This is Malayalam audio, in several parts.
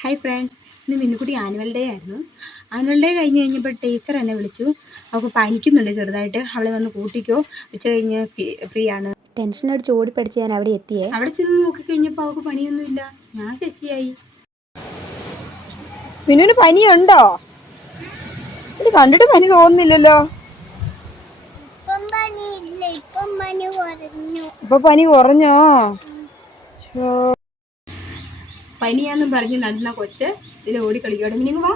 ഹായ് ഫ്രണ്ട്സ് ഇന്ന് മിന്നുക്കുട്ടി ആനുവൽ ഡേ ആയിരുന്നു. ആനുവൽ ഡേ കഴിഞ്ഞ് കഴിഞ്ഞപ്പോൾ ടീച്ചർ എന്നെ വിളിച്ചു. അവൾക്ക് പനിക്കുന്നുണ്ട് ചെറുതായിട്ട്. അവളെ വന്ന് കൂട്ടിക്കോ. ഉച്ച കഴിഞ്ഞ് ഫ്രീ ആണ്. ടെൻഷൻ അടിച്ച് പഠിച്ച് ഞാൻ അവിടെ എത്തിയേ. അവിടെ ചെന്ന് നോക്കിക്കഴിഞ്ഞപ്പോൾ അവൾക്ക് പനിയൊന്നുമില്ല ഞാൻ ശശിയായി. മിനുവിന് പനിയുണ്ടോ? ഇത് കണ്ടിട്ട് പനി തോന്നുന്നില്ലല്ലോ. ഇപ്പം പനി കുറഞ്ഞു ഇപ്പൊ പനി കുറഞ്ഞോ ശ്ശോ. പനിയാന്നും പറഞ്ഞ് നടന്ന കൊച്ച് ഇതിൽ ഓടി കളിക്കോടെ മിനിങ് വാ.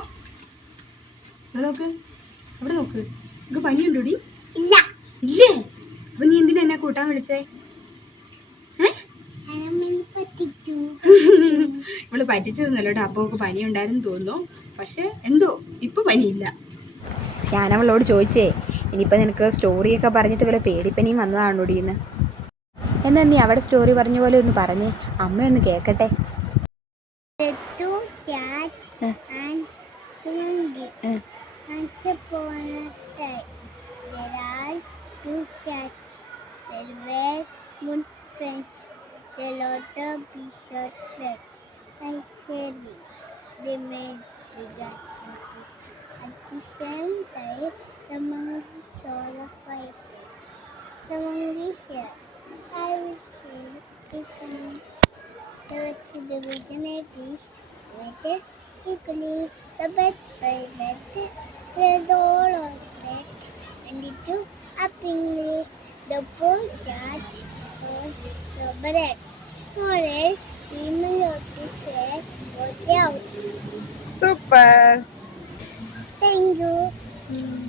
നോക്ക്. അവിടെ നോക്ക്. നിനക്ക് പനിയുണ്ടോടി? ഇല്ല. ഇല്ലേ? അപ്പൊ നീ എന്തിനാ എന്നെ കൂട്ടാൻ വിളിച്ചേ? ഇവൾ പറ്റിച്ചു തന്നല്ലോ കേട്ടോ. അപ്പോൾ അവൾക്ക് പനി ഉണ്ടായിരുന്നു തോന്നുന്നു. പക്ഷെ എന്തോ ഇപ്പൊ പനിയില്ല. ഞാൻ അവളോട് ചോദിച്ചേ ഇനിയിപ്പോൾ നിനക്ക് സ്റ്റോറിയൊക്കെ പറഞ്ഞിട്ട് വല്ല പേടിപ്പനിയും വന്നതാണോടീന്ന് എന്നാ. നീ അവിടെ സ്റ്റോറി പറഞ്ഞ പോലെ ഒന്ന് പറഞ്ഞേ. അമ്മയൊന്ന് The two cats uh, and Kunungi. Uh, and the bonus time. There are two cats. They were good friends. the lot of bishop bed and sharing. They made the gardens. At the same time, the monkey saw the fireplace. The monkey said, I will see the visionary priest waited eagerly. The bed vibrated, the door opened, and it took uppingly. The poor judge was sobered. Moral, female officer was out. Super! Thank you. Hmm.